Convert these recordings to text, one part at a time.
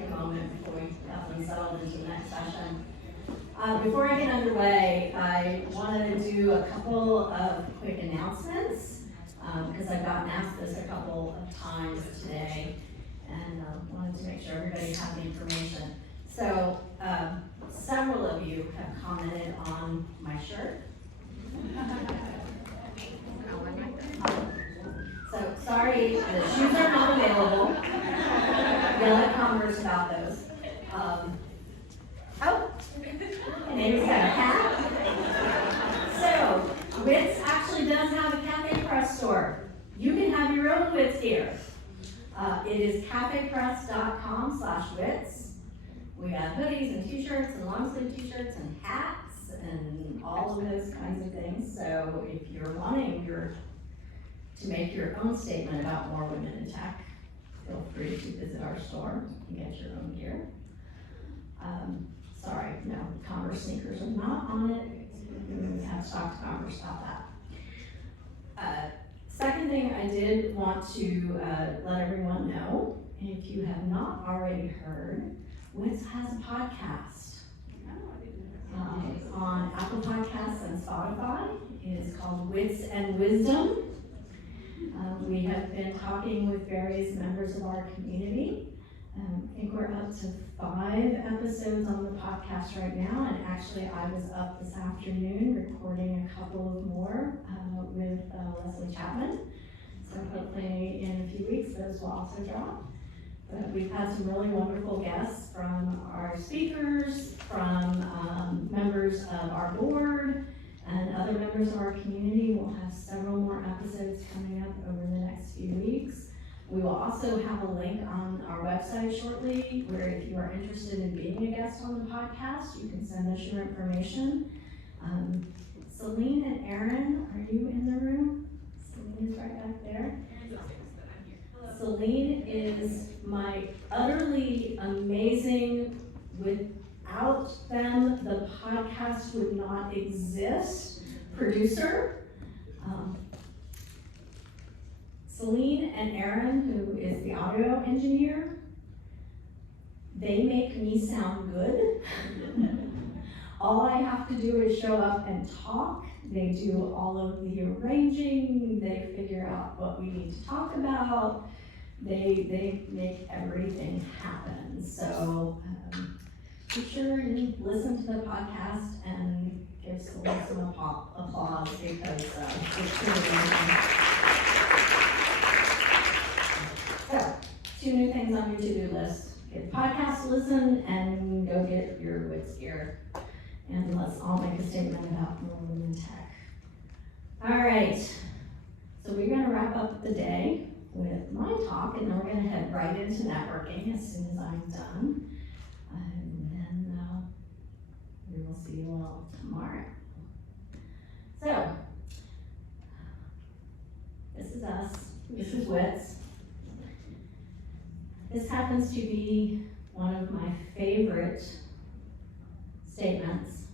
take a moment before we have them settled into the next session. Before I get underway, I wanted to do a couple of quick announcements because I've gotten asked this a couple of times today, and wanted to make sure everybody had the information. So several of you have commented on my shirt. So sorry, the shoes are not available. Yell at Converse about those. And Amy's got a hat. So Wits actually does have a Cafe Press store. You can have your own Wits gear. It is cafepress.com/Wits. We got hoodies and t-shirts and long sleeve t-shirts and hats and all of those kinds of things. So if you're wanting to make your own statement about more women in tech, feel free to visit our store and get your own gear. Sorry, no, Converse sneakers are not on it. We have to talk to Converse about that. Second thing I did want to let everyone know, if you have not already heard, Wits has a podcast on Apple Podcasts and Spotify. It is called Wits and Wisdom. We have been talking with various members of our community. I think we're up to 5 episodes on the podcast right now, and actually I was up this afternoon recording a couple of more with Leslie Chapman. So hopefully in a few weeks those will also drop. But we've had some really wonderful guests from our speakers, from members of our board, and other members of our community. We'll have several more episodes coming up over the next few weeks. We will also have a link on our website shortly where if you are interested in being a guest on the podcast, you can send us your information. Celine and Aaron, are you in the room? Celine is right back there. Celine is my utterly amazing, without them, the podcast would not exist, producer. Celine and Aaron, who is the audio engineer, they make me sound good. All I have to do is show up and talk. They do all of the arranging, they figure out what we need to talk about. They make everything happen. So be sure and listen to the podcast and give Celine some applause because it's truly amazing. So, 2 new things on your to-do list. Get the podcast to listen and go get your Wits gear. And let's all make a statement about more women in tech. All right, so we're gonna wrap up the day with my talk, and then we're gonna head right into networking as soon as I'm done. And then we will see you all tomorrow. So, this is us, this is Wits. This happens to be one of my favorite statements.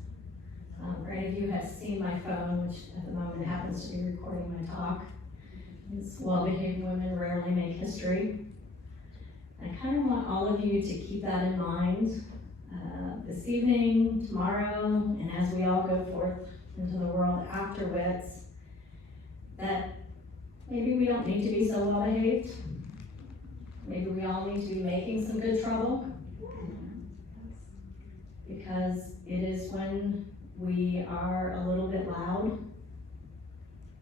For any of you who have seen my phone, which at the moment happens to be recording my talk, is well-behaved women rarely make history. I kind of want all of you to keep that in mind this evening, tomorrow, and as we all go forth into the world after Wits, that maybe we don't need to be so well-behaved. Maybe we all need to be making some good trouble, because it is when we are a little bit loud,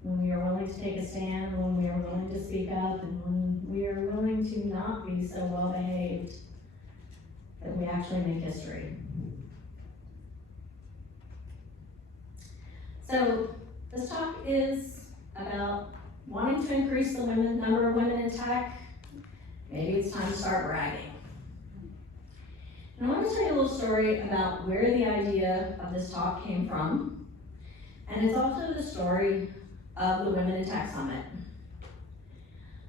when we are willing to take a stand, when we are willing to speak up, and when we are willing to not be so well behaved, that we actually make history. So this talk is about wanting to increase the number of women in tech. Maybe it's time to start bragging. And I want to tell you a little story about where the idea of this talk came from. And it's also the story of the Women in Tech Summit.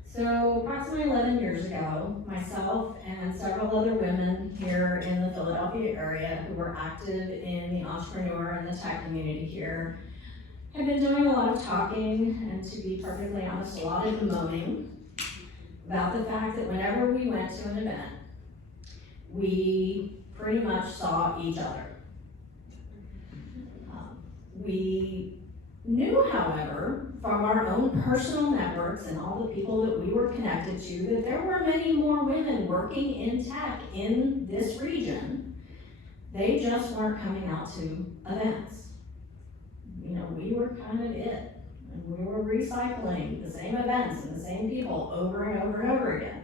So approximately 11 years ago, myself and several other women here in the Philadelphia area who were active in the entrepreneur and the tech community here had been doing a lot of talking, and to be perfectly honest, a lot of moaning about the fact that whenever we went to an event, we pretty much saw each other. We knew, however, from our own personal networks and all the people that we were connected to, that there were many more women working in tech in this region. They just weren't coming out to events. You know, we were kind of it. And we were recycling the same events and the same people over and over and over again.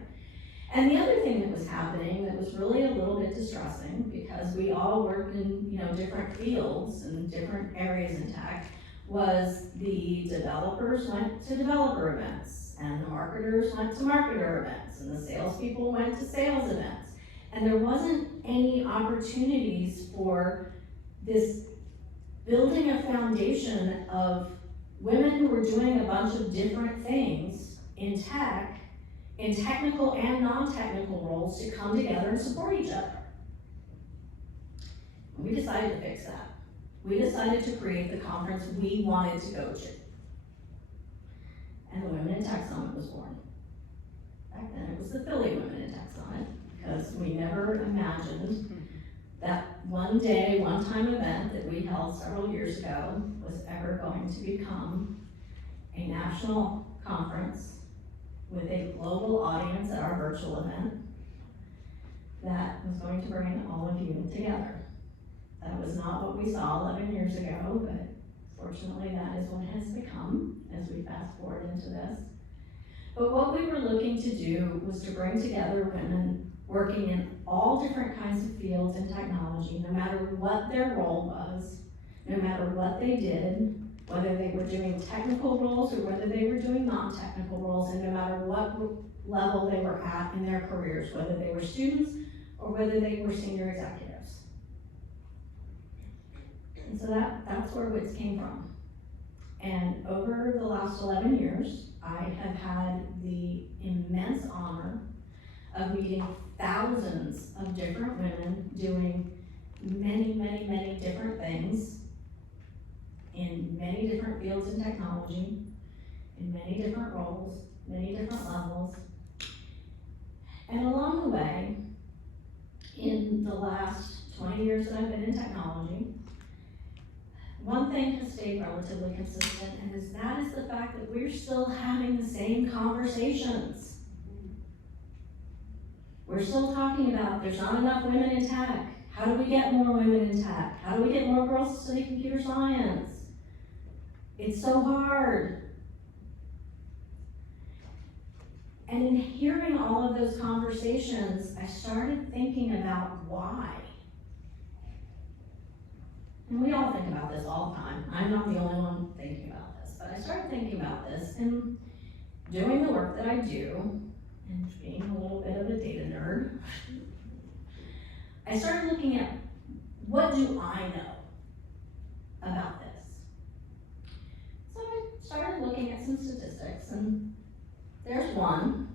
And the other thing that was happening that was really a little bit distressing, because we all worked in, you know, different fields and different areas in tech, was the developers went to developer events, and the marketers went to marketer events, and the salespeople went to sales events. And there wasn't any opportunities for this building a foundation of women who were doing a bunch of different things in tech, in technical and non-technical roles, to come together and support each other. And we decided to fix that. We decided to create the conference we wanted to go to. And the Women in Tech Summit was born. Back then it was the Philly Women in Tech Summit, because we never imagined that one day, one-time event that we held several years ago was ever going to become a national conference with a global audience at our virtual event that was going to bring all of you together. That was not what we saw 11 years ago, but fortunately that is what it has become as we fast forward into this. But what we were looking to do was to bring together women working in all different kinds of fields in technology, no matter what their role was, no matter what they did, whether they were doing technical roles or whether they were doing non-technical roles, and no matter what level they were at in their careers, whether they were students or whether they were senior executives. And so that's where WITS came from. And over the last 11 years, I have had the immense honor of meeting thousands of different women doing many, many, many different things in many different fields in technology, in many different roles, many different levels. And along the way, in the last 20 years that I've been in technology, one thing has stayed relatively consistent, and that is the fact that we're still having the same conversations. We're still talking about there's not enough women in tech. How do we get more women in tech? How do we get more girls to study computer science? It's so hard. And in hearing all of those conversations, I started thinking about why. And we all think about this all the time. I'm not the only one thinking about this, but I started thinking about this and doing the work that I do, and being a little bit of a data nerd, I started looking at, what do I know about this? So I started looking at some statistics, and there's one.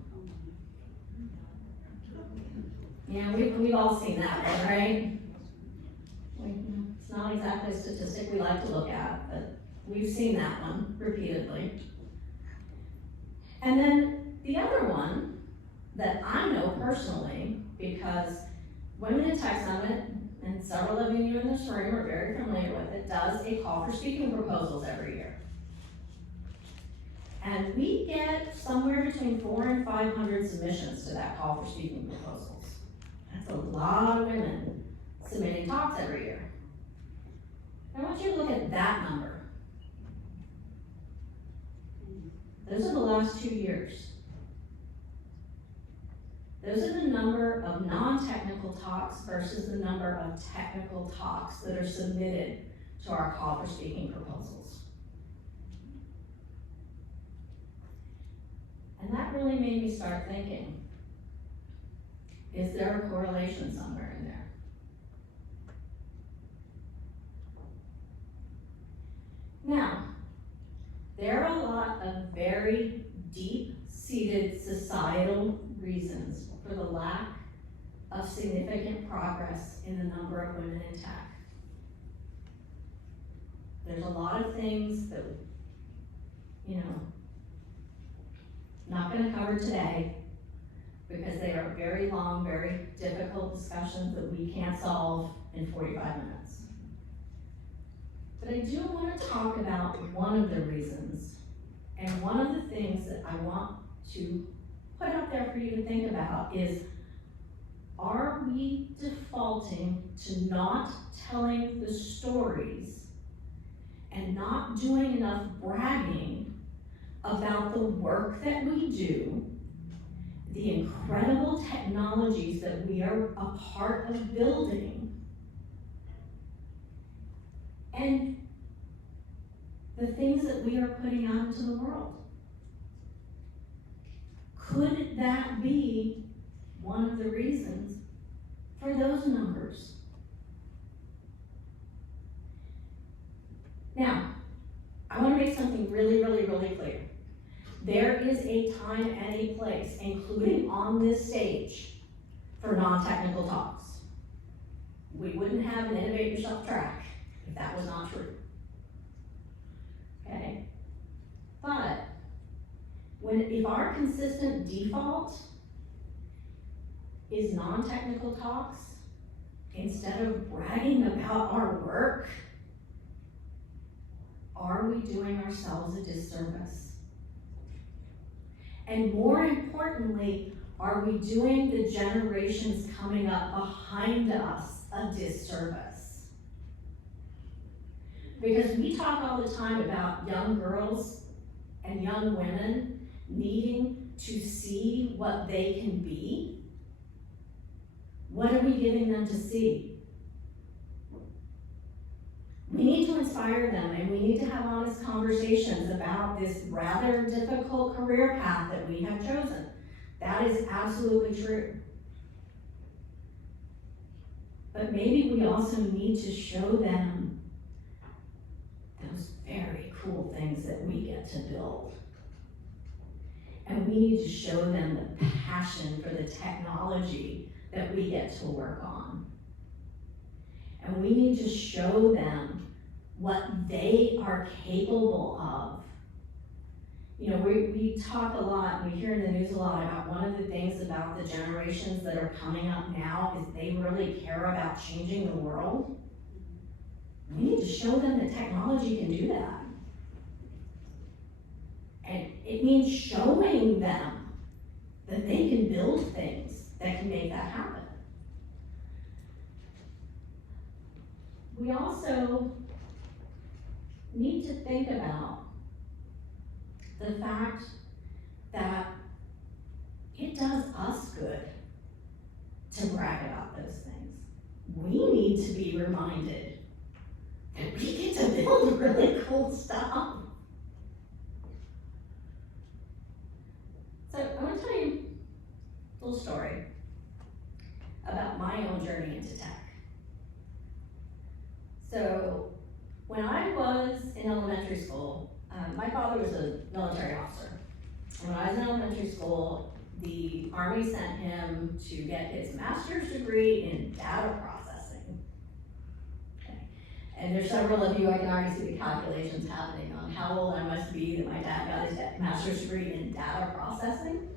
Yeah, we've all seen that one, right? It's not exactly a statistic we like to look at, but we've seen that one repeatedly. And then the other one that I know personally, because Women in Tech Summit, and several of you in this room are very familiar with it, does a call for speaking proposals every year. And we get somewhere between 400 and 500 submissions to that call for speaking proposals. That's a lot of women submitting talks every year. I want you to look at that number. Those are the last 2 years. Those are the number of non-technical talks versus the number of technical talks that are submitted to our call for speaking proposals. And that really made me start thinking, is there a correlation somewhere in there? Now, there are a lot of very deep-seated societal reasons for the lack of significant progress in the number of women in tech. There's a lot of things that, not going to cover today, because they are very long, very difficult discussions. questions that we can't solve in 45 minutes. But I do want to talk about one of the reasons, and one of the things that I want to put out there for you to think about is, are we defaulting to not telling the stories and not doing enough bragging about the work that we do, the incredible technologies that we are a part of building, and the things that we are putting out into the world? Could that be one of the reasons for those numbers? Now, I want to make something really, really, really clear. There is a time and a place, including on this stage, for non-technical talks. We wouldn't have an Innovate Yourself track if that was not true. Okay? But if our consistent default is non-technical talks, instead of bragging about our work, are we doing ourselves a disservice? And more importantly, are we doing the generations coming up behind us a disservice? Because we talk all the time about young girls and young women needing to see what they can be. What are we giving them to see? We need to inspire them, and we need to have honest conversations about this rather difficult career path that we have chosen. That is absolutely true. But maybe we also need to show them those very cool things that we get to build. And we need to show them the passion for the technology that we get to work on. And we need to show them what they are capable of. You know, we talk a lot, and we hear in the news a lot about one of the things about the generations that are coming up now is they really care about changing the world. We need to show them that technology can do that. And it means showing them that they can build things that can make that happen. We also need to think about the fact that it does us good to brag about those things. We need to be reminded that we get to build really cool stuff. So I want to tell you a little story about my own journey into tech. So when I was in elementary school, my father was a military officer. And when I was in elementary school, the Army sent him to get his master's degree in data processing. Okay. And there's several of you, I can already see the calculations happening on how old I must be that my dad got his master's degree in data processing.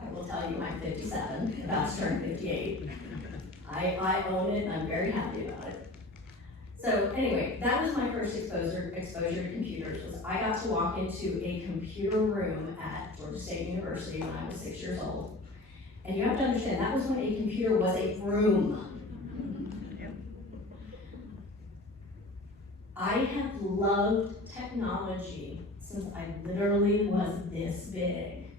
I will tell you I'm 57, about to turn 58. I own it and I'm very happy about it. So anyway, that was my first exposure to computers. Was I got to walk into a computer room at Georgia State University when I was 6 years old. And you have to understand, that was when a computer was a room. Yep. I have loved technology since I literally was this big.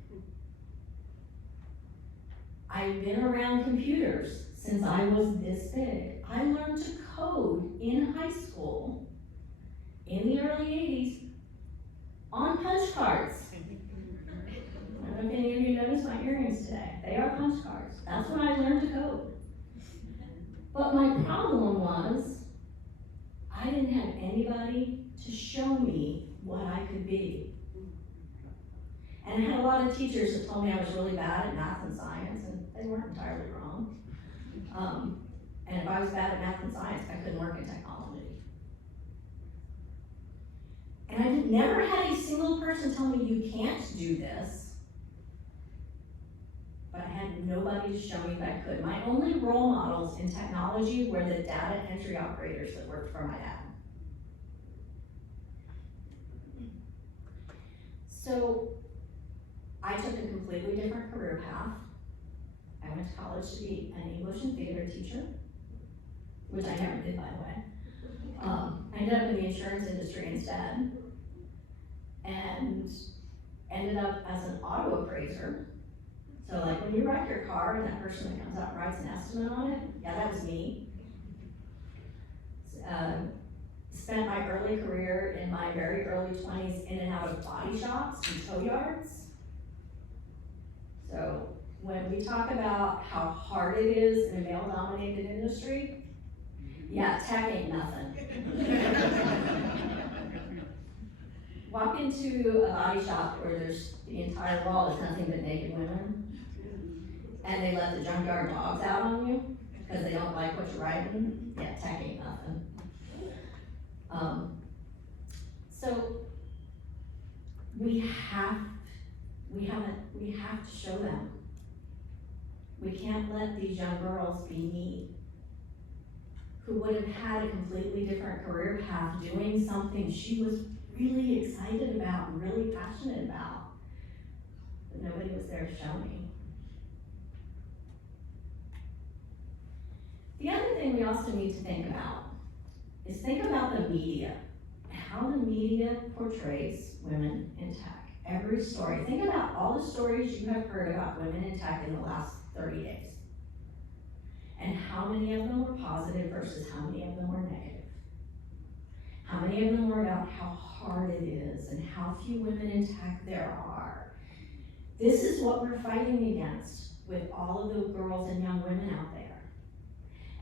I've been around computers since I was this big. I learned to code in high school in the early 80s on punch cards. I don't know if any of you noticed my earrings today. They are punch cards. That's when I learned to code. But my problem was I didn't have anybody to show me what I could be. And I had a lot of teachers that told me I was really bad at math and science, and they weren't entirely wrong. And if I was bad at math and science, I couldn't work in technology. And I never had a single person tell me, you can't do this. But I had nobody to show me that I could. My only role models in technology were the data entry operators that worked for my dad. So I took a completely different career path. I went to college to be an English and theater teacher, which I never did, by the way. I ended up in the insurance industry instead, and ended up as an auto appraiser. So like when you wreck your car and that person that comes out and writes an estimate on it, yeah, that was me. Spent my early career in my very early 20s in and out of body shops and tow yards. So when we talk about how hard it is in a male-dominated industry, yeah, tech ain't nothing. Walk into a body shop where there's the entire wall is nothing but naked women, and they let the junkyard dogs out on you because they don't like what you're writing. Yeah, tech ain't nothing. So we have to show them. We can't let these young girls be me, who would have had a completely different career path doing something she was really excited about and really passionate about, but nobody was there to show me. The other thing we also need to think about is think about the media, how the media portrays women in tech. Every story. Think about all the stories you have heard about women in tech in the last 30 days. And how many of them were positive versus how many of them were negative. How many of them were about how hard it is and how few women in tech there are. This is what we're fighting against with all of the girls and young women out there.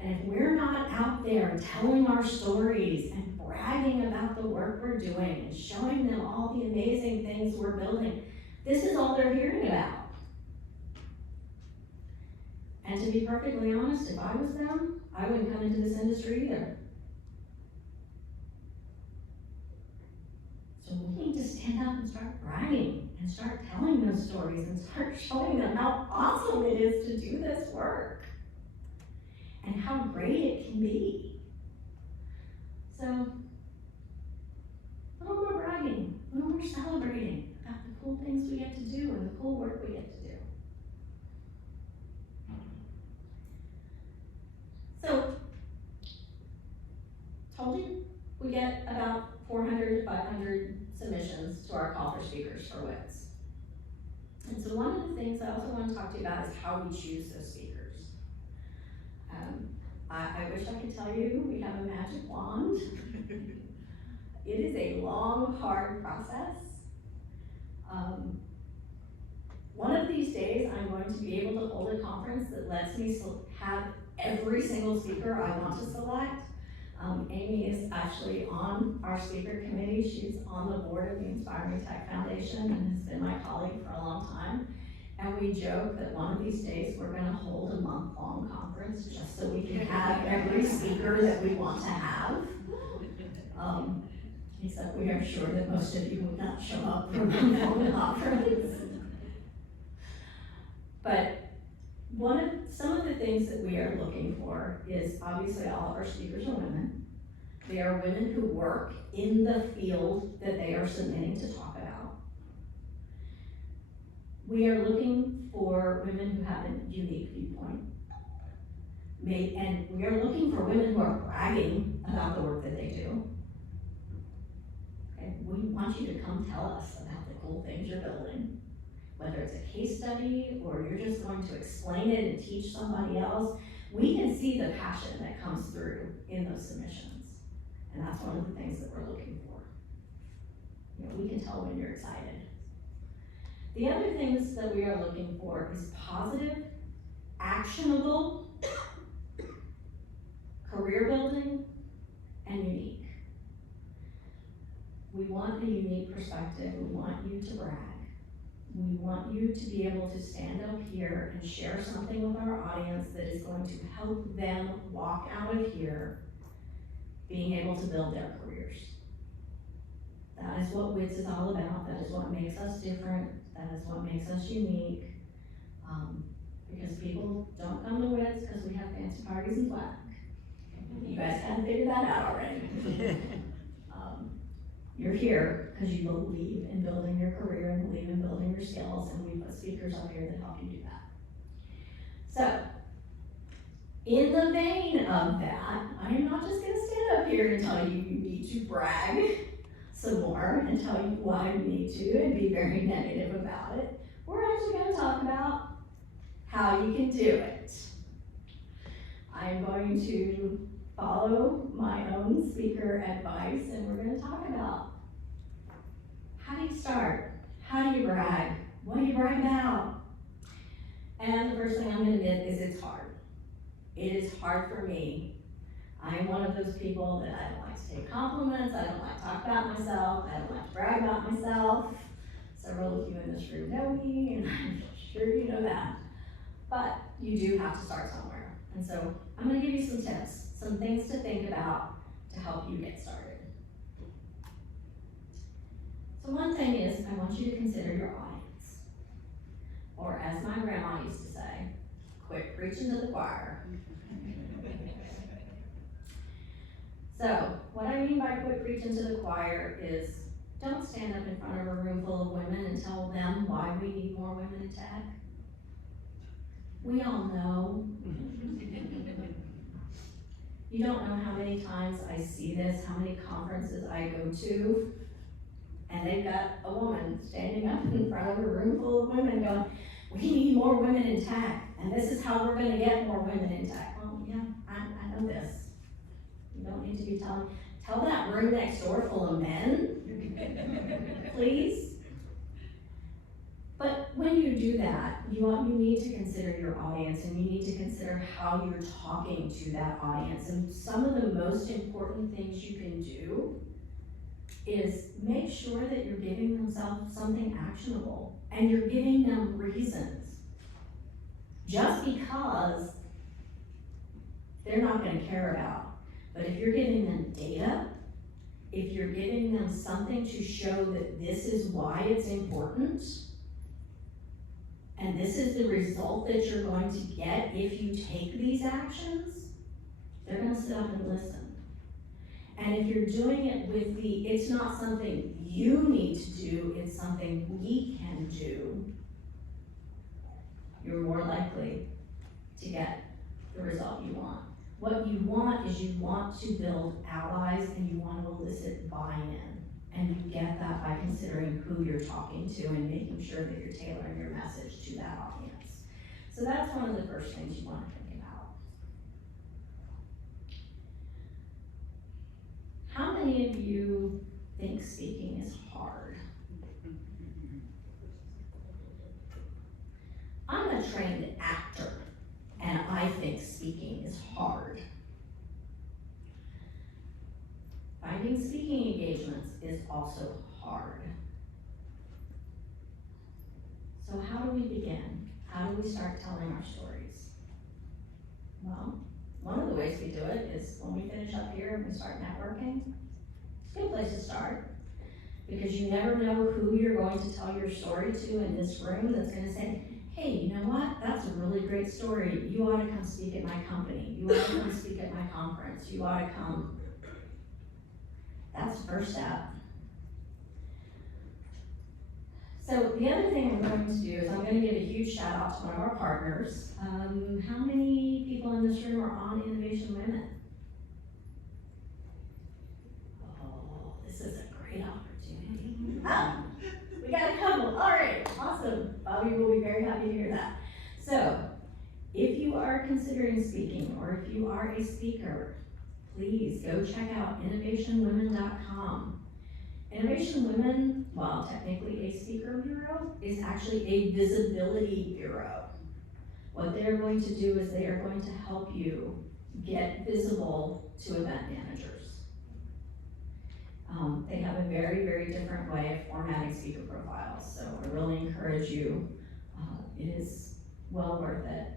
And if we're not out there telling our stories and bragging about the work we're doing and showing them all the amazing things we're building, this is all they're hearing about. And to be perfectly honest, if I was them, I wouldn't come into this industry either. So we need to stand up and start bragging and start telling those stories and start showing them how awesome it is to do this work and how great it can be. So, a little more bragging, a little more celebrating about the cool things we get to do and the cool work we get to do. So, told you, we get about 400 to 500 submissions to our call for speakers for WITS. And so one of the things I also want to talk to you about is how we choose those speakers. I wish I could tell you we have a magic wand. It is a long, hard process. One of these days, I'm going to be able to hold a conference that lets me have every single speaker I want to select. Amy is actually on our speaker committee. She's on the board of the Inspiring Tech Foundation and has been my colleague for a long time. And we joke that one of these days we're going to hold a month-long conference just so we can have every speaker that we want to have. Except we are sure that most of you would not show up for a month-long conference. But some of the things that we are looking for is obviously all of our speakers are women. They are women who work in the field that they are submitting to talk about. We are looking for women who have a unique viewpoint. And we are looking for women who are bragging about the work that they do. Okay? We want you to come tell us about the cool things you're building. Whether it's a case study or you're just going to explain it and teach somebody else, we can see the passion that comes through in those submissions. And that's one of the things that we're looking for. You know, we can tell when you're excited. The other things that we are looking for is positive, actionable, career building, and unique. We want a unique perspective. We want you to brag. We want you to be able to stand up here and share something with our audience that is going to help them walk out of here being able to build their careers. That is what WITS is all about. That is what makes us different. That is what makes us unique. Because people don't come to WITS because we have fancy parties reasons why. You guys kind of figured that out already. You're here because you believe in building your career and believe in building your skills, and we put speakers up here that help you do that. So, in the vein of that, I am not just gonna stand up here and tell you you need to brag some more and tell you why you need to and be very negative about it. We're actually gonna talk about how you can do it. I'm going to follow my own speaker advice, and we're going to talk about how do you start? How do you brag? What do you brag about? And the first thing I'm going to admit is it's hard. It is hard for me. I am one of those people that I don't like to take compliments, I don't like to talk about myself, I don't like to brag about myself. Several of you in this room know me, and I'm sure you know that. But you do have to start somewhere. And so I'm going to give you some tips, some things to think about to help you get started. So one thing is, I want you to consider your audience. Or as my grandma used to say, quit preaching to the choir. So what I mean by quit preaching to the choir is, don't stand up in front of a room full of women and tell them why we need more women in tech. We all know. You don't know how many times I see this, how many conferences I go to, and they've got a woman standing up in front of a room full of women going, we need more women in tech, and this is how we're gonna get more women in tech. Well, yeah, I know this. You don't need to be tell that room next door full of men, please. But when you do that, you need to consider your audience, and you need to consider how you're talking to that audience. And some of the most important things you can do is make sure that you're giving them something actionable, and you're giving them reasons. Just because they're not going to care about. But if you're giving them data, if you're giving them something to show that this is why it's important, and this is the result that you're going to get if you take these actions, they're going to sit up and listen. And if you're doing it with it's not something you need to do, it's something we can do, you're more likely to get the result you want. What you want is you want to build allies, and you want to elicit buy-in. And you get that by considering who you're talking to and making sure that you're tailoring your message to that audience. So that's one of the first things you want to think about. How many of you think speaking is hard? I'm a trained actor, and I think speaking is hard. Finding speaking engagements is also hard. So how do we begin? How do we start telling our stories? Well, one of the ways we do it is when we finish up here and we start networking. It's a good place to start, because you never know who you're going to tell your story to in this room that's going to say, hey, you know what? That's a really great story. You ought to come speak at my company. You ought to come speak at my conference. You ought to come. That's the first step. So the other thing I'm going to do is I'm going to give a huge shout out to one of our partners. How many people in this room are on Innovation Women? Oh, this is a great opportunity. Oh, we got a couple. All right, awesome. Bobby will be very happy to hear that. So if you are considering speaking, or if you are a speaker, please go check out innovationwomen.com. Innovation Women, while technically a speaker bureau, is actually a visibility bureau. What they're going to do is they are going to help you get visible to event managers. They have a very, very different way of formatting speaker profiles, so I really encourage you. It is well worth it.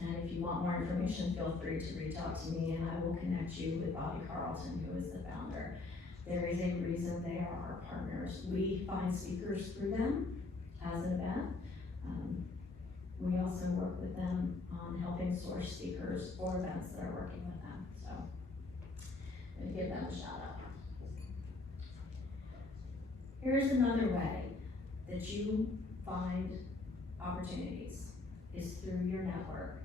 And if you want more information, feel free to reach out to me, and I will connect you with Bobby Carlton, who is the founder. There is a reason they are our partners. We find speakers through them as an event. we also work with them on helping source speakers for events that are working with them. So I'm gonna give them a shout out. Here's another way that you find opportunities is through your network.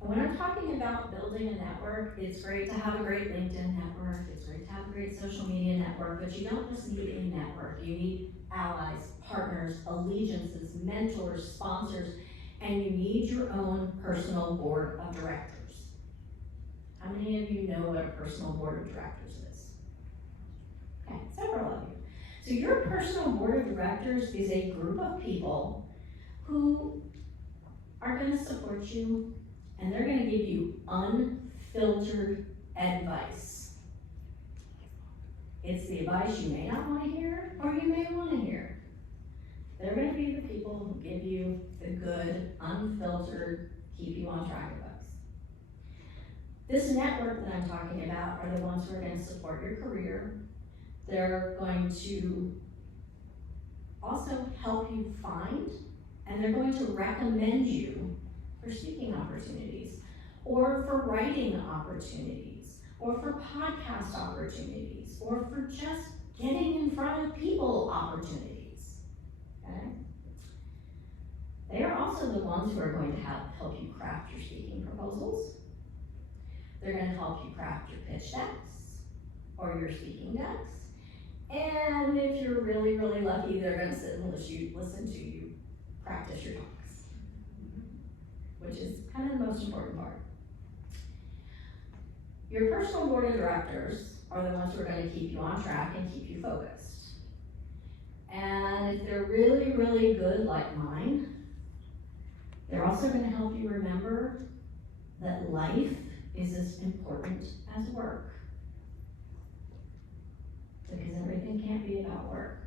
And when I'm talking about building a network, it's great to have a great LinkedIn network, it's great to have a great social media network, but you don't just need a network. You need allies, partners, allegiances, mentors, sponsors, and you need your own personal board of directors. How many of you know what a personal board of directors is? Okay, several of you. So your personal board of directors is a group of people who are gonna support you, and they're gonna give you unfiltered advice. It's the advice you may not wanna hear, or you may wanna hear. They're gonna be the people who give you the good, unfiltered, keep you on track advice. This network that I'm talking about are the ones who are gonna support your career. They're going to also help you find, and they're going to recommend you for speaking opportunities, or for writing opportunities, or for podcast opportunities, or for just getting in front of people opportunities, okay? They are also the ones who are going to help you craft your speaking proposals. They're going to help you craft your pitch decks, or your speaking decks. And if you're really, really lucky, they're going to sit and listen to you practice your talks, which is kind of the most important part. Your personal board of directors are the ones who are going to keep you on track and keep you focused. And if they're really, really good like mine, they're also going to help you remember that life is as important as work. Because everything can't be about work.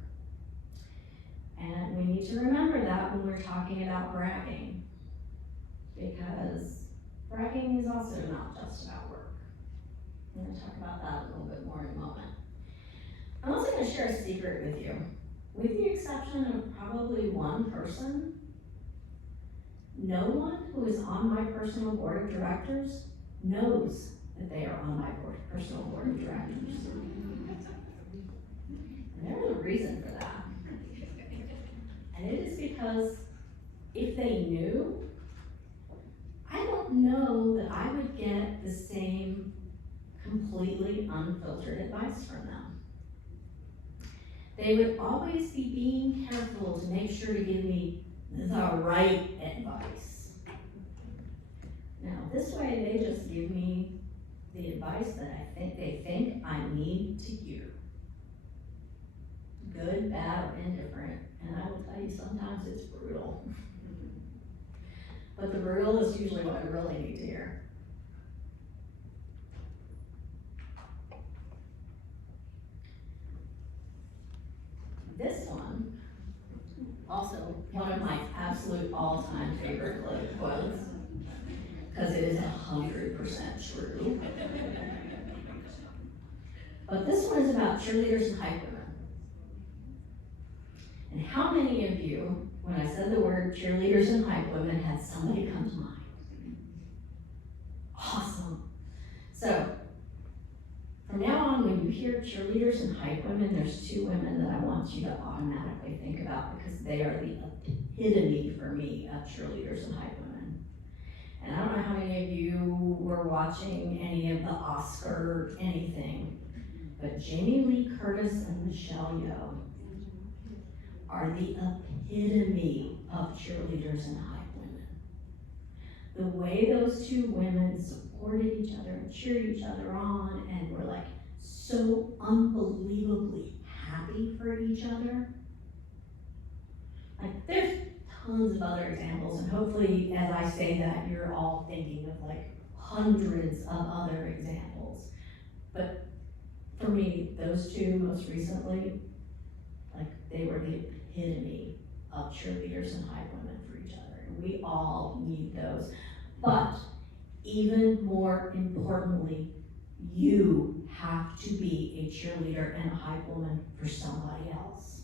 And we need to remember that when we're talking about bragging, because bragging is also not just about work. I'm going to talk about that a little bit more in a moment. I'm also going to share a secret with you. With the exception of probably one person, no one who is on my personal board of directors knows that they are on my personal board of directors. And there's a reason for that. And it is because if they knew, I don't know that I would get the same completely unfiltered advice from them. They would always be being careful to make sure to give me the right advice. Now, this way they just give me the advice that they think I need to hear. Good, bad, or indifferent, and I will tell you sometimes it's brutal. But the brutal is usually what I really need to hear. This one, also one of my absolute all-time favorite quotes, because it is 100% true. But this one is about cheerleaders and hype women. And how many of you, when I said the word cheerleaders and hype women, had somebody come to mind? Awesome. So, from now on, when you hear cheerleaders and hype women, there's two women that I want you to automatically think about because they are the epitome for me of cheerleaders and hype women. And I don't know how many of you were watching any of the Oscar anything, but Jamie Lee Curtis and Michelle Yeoh are the epitome of cheerleaders and hype women. The way those two women supported each other and cheered each other on and were like so unbelievably happy for each other. Like there's tons of other examples, and hopefully as I say that you're all thinking of like hundreds of other examples. But for me, those two most recently, like they were the epitome of cheerleaders and hype women for each other. And we all need those. But even more importantly, you have to be a cheerleader and a hype woman for somebody else.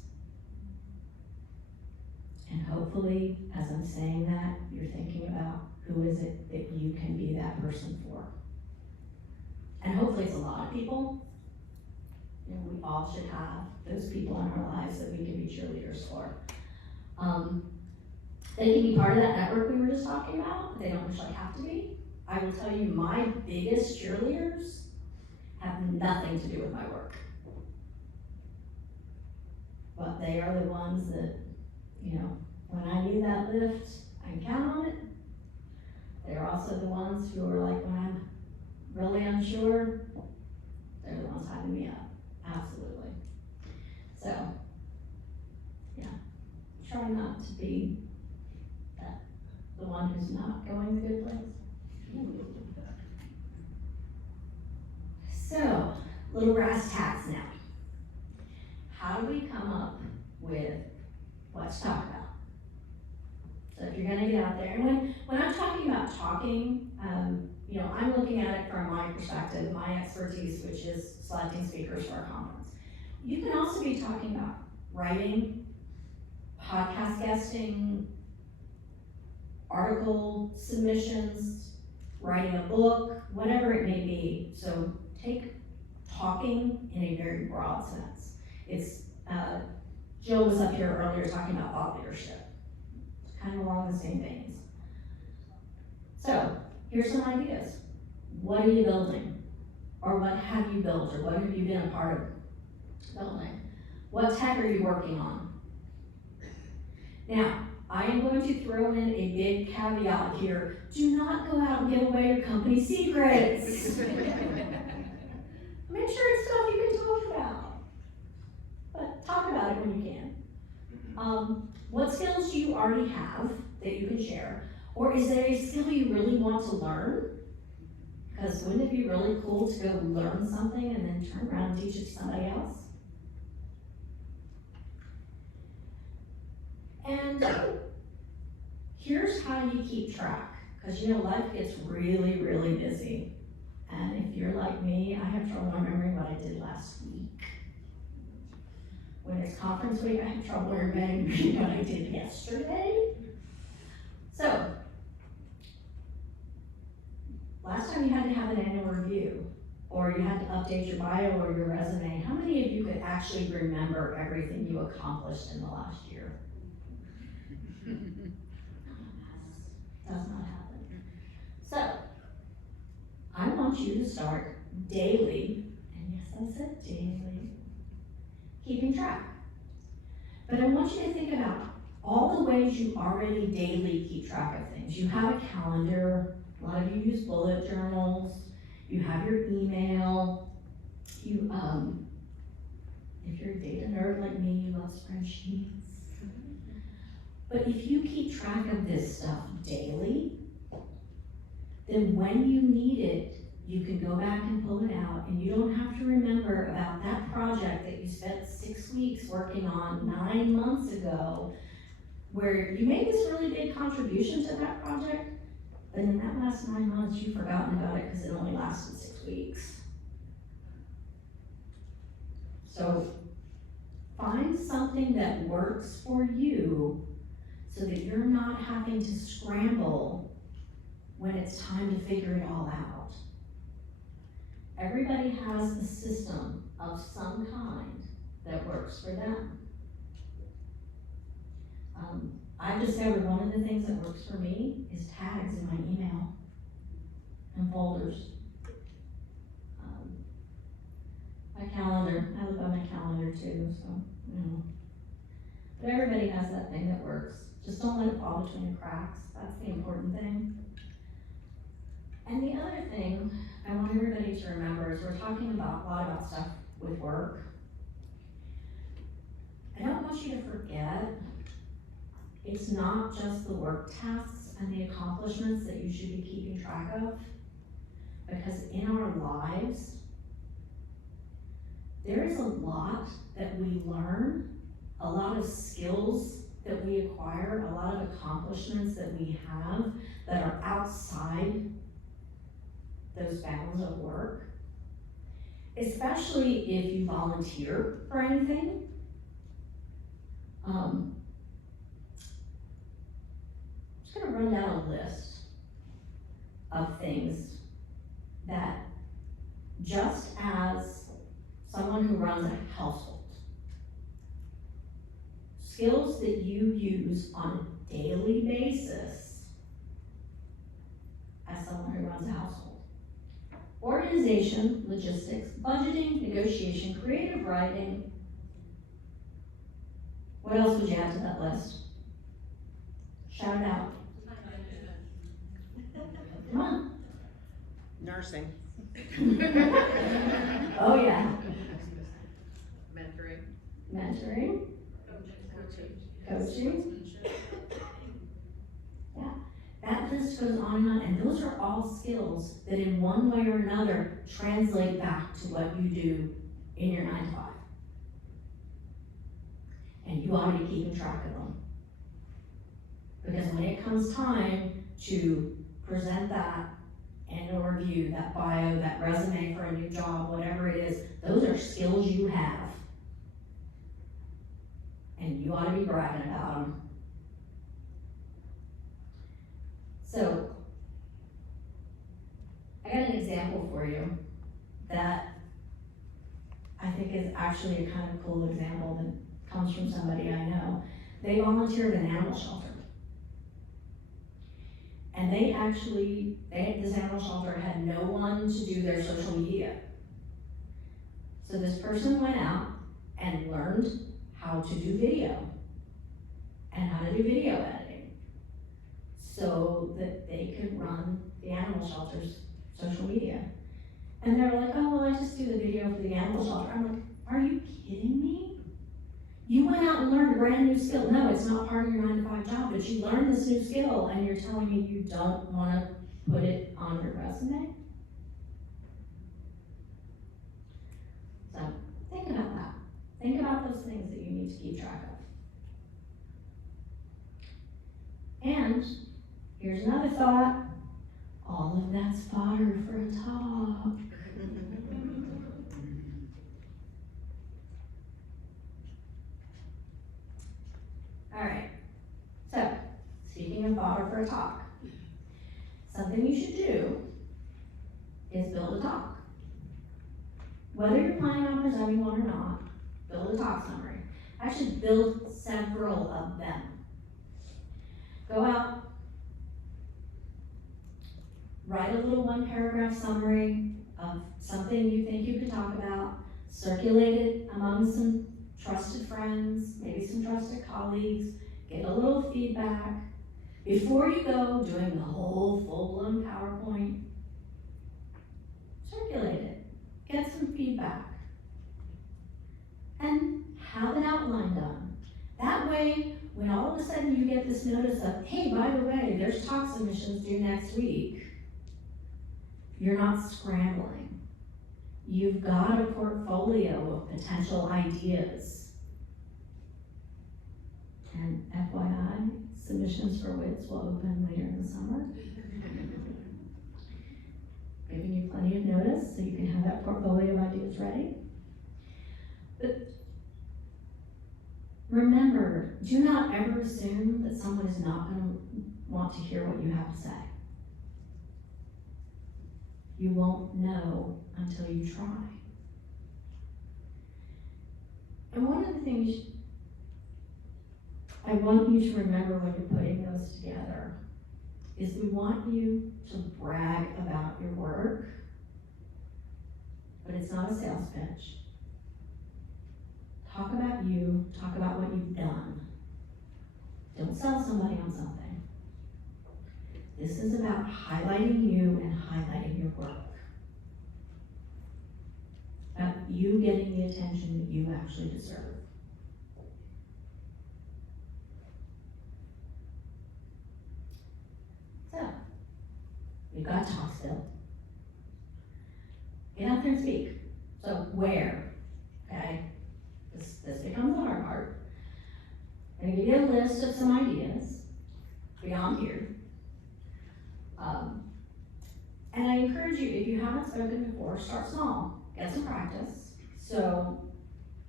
And hopefully, as I'm saying that, you're thinking about who is it that you can be that person for. And hopefully it's a lot of people. You know, we all should have those people in our lives that we can be cheerleaders for. They can be part of that network we were just talking about. They don't necessarily have to be. I will tell you, my biggest cheerleaders have nothing to do with my work. But they are the ones that, you know, when I need that lift, I can count on it. They're also the ones who are like, when I'm really unsure, they're the ones hyping me up. Absolutely. So, yeah, try not to be the one who's not going the good place. So, little brass tacks now. How do we come up with what to talk about? So if you're gonna get out there, and when I'm talking about talking, you know, I'm looking at it from my perspective, my expertise, which is selecting speakers for our conference. You can also be talking about writing, podcast guesting, article submissions, writing a book, whatever it may be. So take talking in a very broad sense. It's, Jill was up here earlier talking about thought leadership. It's kind of along the same veins. So here's some ideas. What are you building? Or what have you built? Or what have you been a part of building? What tech are you working on? Now, I am going to throw in a big caveat here. Do not go out and give away your company secrets. Make sure it's stuff you can talk about. But talk about it when you can. What skills do you already have that you can share? Or is there a skill you really want to learn? Because wouldn't it be really cool to go learn something and then turn around and teach it to somebody else? And here's how you keep track. Because you know, life gets really, really busy. And if you're like me, I have trouble remembering what I did last week. When it's conference week, I have trouble remembering what I did yesterday. So, last time you had to have an annual review, or you had to update your bio or your resume, how many of you could actually remember everything you accomplished in the last year? Does not happen. So, I want you to start daily, and yes, I said daily, keeping track. But I want you to think about all the ways you already daily keep track of things. You have a calendar, a lot of you use bullet journals, you have your email, you, if you're a data nerd like me, you love spreadsheets. But if you keep track of this stuff daily, then when you need it, you can go back and pull it out, and you don't have to remember about that project that you spent 6 weeks working on 9 months ago, where you made this really big contribution to that project, but in that last 9 months, you've forgotten about it because it only lasted 6 weeks. So find something that works for you so that you're not having to scramble when it's time to figure it all out. Everybody has a system of some kind that works for them. I've discovered one of the things that works for me is tags in my email and folders. My calendar, I live on my calendar too, so, you know. But everybody has that thing that works. Just don't let it fall between the cracks. That's the important thing. And the other thing I want everybody to remember is we're talking a lot about stuff with work. I don't want you to forget it's not just the work tasks and the accomplishments that you should be keeping track of, because in our lives, there is a lot that we learn, a lot of skills that we acquire, a lot of accomplishments that we have that are outside those bounds of work, especially if you volunteer for anything. just gonna run down a list of things that, just as someone who runs a household, skills that you use on a daily basis as someone who runs a household. Organization, logistics, budgeting, negotiation, creative writing. What else would you add to that list? Shout it out. Come on. Nursing. Oh, yeah. Mentoring. Mentoring. Coaching. Yeah. That list goes on and on, and those are all skills that in one way or another translate back to what you do in your 9 to 5. And you ought to be keeping track of them. Because when it comes time to present that annual review, that bio, that resume for a new job, whatever it is, those are skills you have. And you ought to be bragging about them. So, I got an example for you that I think is actually a kind of cool example that comes from somebody I know. They volunteered in an animal shelter. And this animal shelter had no one to do their social media. So this person went out and learned how to do video and how to do video editing so that they could run the animal shelter's social media. And they're like, oh, well, I just do the video for the animal shelter. I'm like, are you kidding me? You went out and learned a brand new skill. No, it's not part of your 9 to 5 job, but you learned this new skill and you're telling me you don't want to put it on your resume? So think about that. Think about those things that you need to keep track of. And here's another thought. All of that's fodder for a talk. All right, so speaking of fodder for a talk, something you should do is build a talk. Whether you're planning on presenting one or not, build a talk summary. Actually, build several of them. Go out, write a little 1-paragraph summary of something you think you could talk about, circulate it among some trusted friends, maybe some trusted colleagues, get a little feedback. Before you go doing the whole full-blown PowerPoint, circulate it, get some feedback, and have an outline done. That way, when all of a sudden you get this notice of, hey, by the way, there's talk submissions due next week, you're not scrambling. You've got a portfolio of potential ideas. And FYI, submissions for WITS will open later in the summer. Giving you plenty of notice so you can have that portfolio of ideas ready. But remember, do not ever assume that someone is not going to want to hear what you have to say. You won't know until you try. And one of the things I want you to remember when you're putting those together is we want you to brag about your work, but it's not a sales pitch. Talk about you, talk about what you've done. Don't sell somebody on something. This is about highlighting you and highlighting your work. About you getting the attention that you actually deserve. So, we've got talk still. Get out there and speak. So where? Okay? This becomes the hard part. I'm going to give you a list of some ideas beyond here. And I encourage you, if you haven't spoken before, start small. Get some practice. So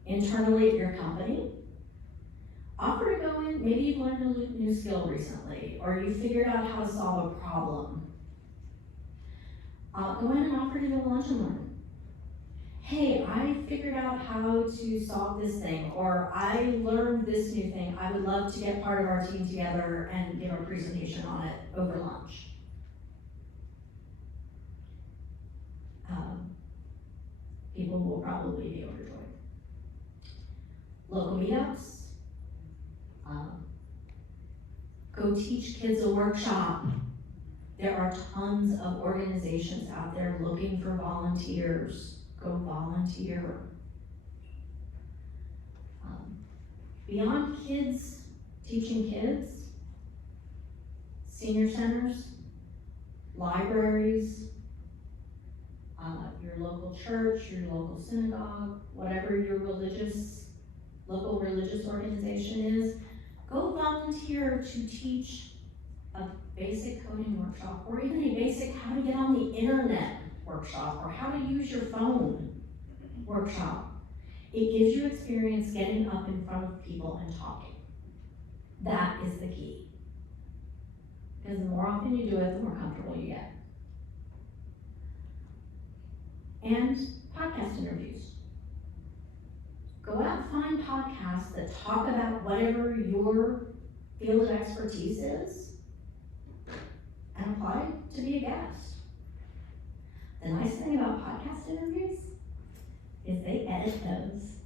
internally at your company, offer to go in, maybe you've learned a new skill recently, or you figured out how to solve a problem. Go in and offer to go lunch and learn. Hey, I figured out how to solve this thing, or I learned this new thing. I would love to get part of our team together and give a presentation on it over lunch. People will probably be overjoyed. Local meetups. Go teach kids a workshop. There are tons of organizations out there looking for volunteers. Go volunteer. Beyond kids, teaching kids, senior centers, libraries, your local church, your local synagogue, whatever your local religious organization is, go volunteer to teach a basic coding workshop, or even a basic how to get on the internet workshop, or how to use your phone workshop. It gives you experience getting up in front of people and talking. That is the key. Because the more often you do it, the more comfortable you get. And podcast interviews. Go out and find podcasts that talk about whatever your field of expertise is, and apply to be a guest. The nice thing about podcast interviews is they edit those.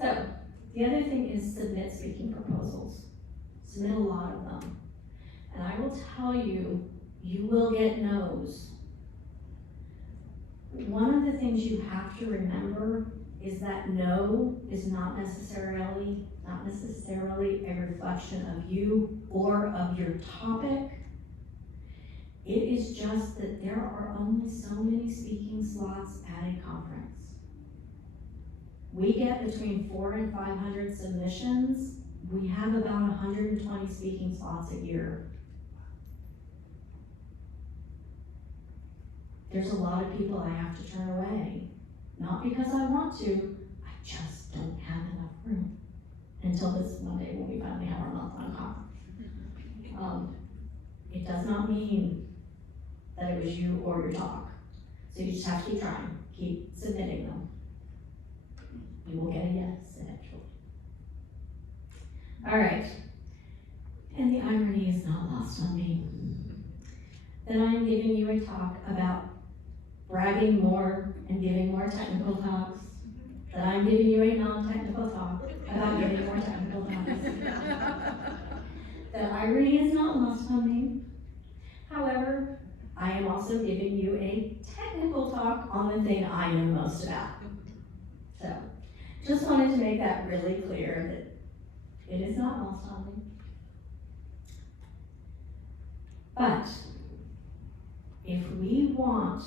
So, the other thing is submit speaking proposals. Submit a lot of them. And I will tell you, you will get no's. One of the things you have to remember is that no is not necessarily a reflection of you or of your topic. It is just that there are only so many speaking slots at a conference. We get between 400 and 500 submissions. We have about 120 speaking slots a year. There's a lot of people I have to turn away. Not because I want to, I just don't have enough room. Until this one day when we finally have our month-long conference. It does not mean that it was you or your talk. So you just have to keep trying, keep submitting them. You will get a yes eventually. All right, and the irony is not lost on me. That I am giving you a talk about bragging more and giving more technical talks. That I'm giving you a non-technical talk about giving more technical talks. The irony is not lost on me. However, I am also giving you a technical talk on the thing I know most about. So, just wanted to make that really clear that it is not lost on me. But, if we want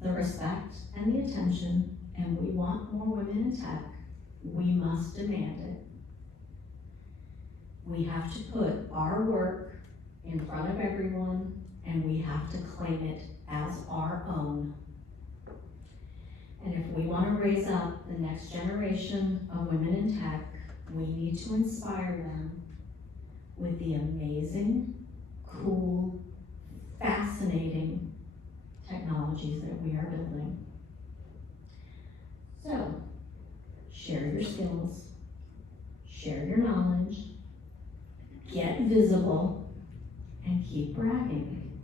the respect and the attention, and we want more women in tech, we must demand it. We have to put our work in front of everyone, and we have to claim it as our own. And if we want to raise up the next generation of women in tech, we need to inspire them with the amazing, cool, fascinating technologies that we are building. So, share your skills, share your knowledge, get visible, and keep bragging.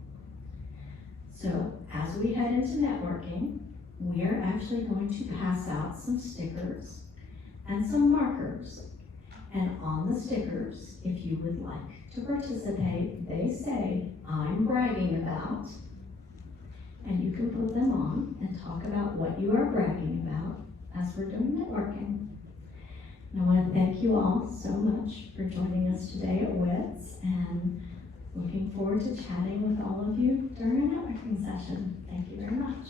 So, as we head into networking, we are actually going to pass out some stickers and some markers. And on the stickers, if you would like to participate, they say, I'm bragging about, and you can put them on and talk about what you are bragging about as we're doing networking. And I want to thank you all so much for joining us today at WITS, and looking forward to chatting with all of you during our networking session. Thank you very much.